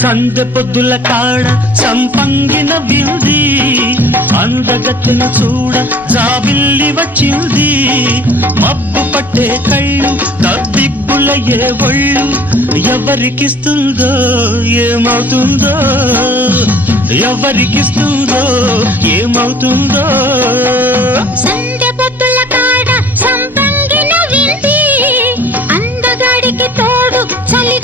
సందె పొద్దుల కాడ సంపంగిన వింది అందగత్తెను చూడ జాబిల్లి వచ్చింది మబ్బు పట్టే కళ్ళు తబ్బిబ్బుల ఏ ఒళ్ళు ఎవరికిస్తుందో ఏమవుతుందో ఎవరికిస్తుందో ఏమవుతుందో సందె పొద్దుల కాడ సంపంగిన వింది అందగాడికి తోడు చలి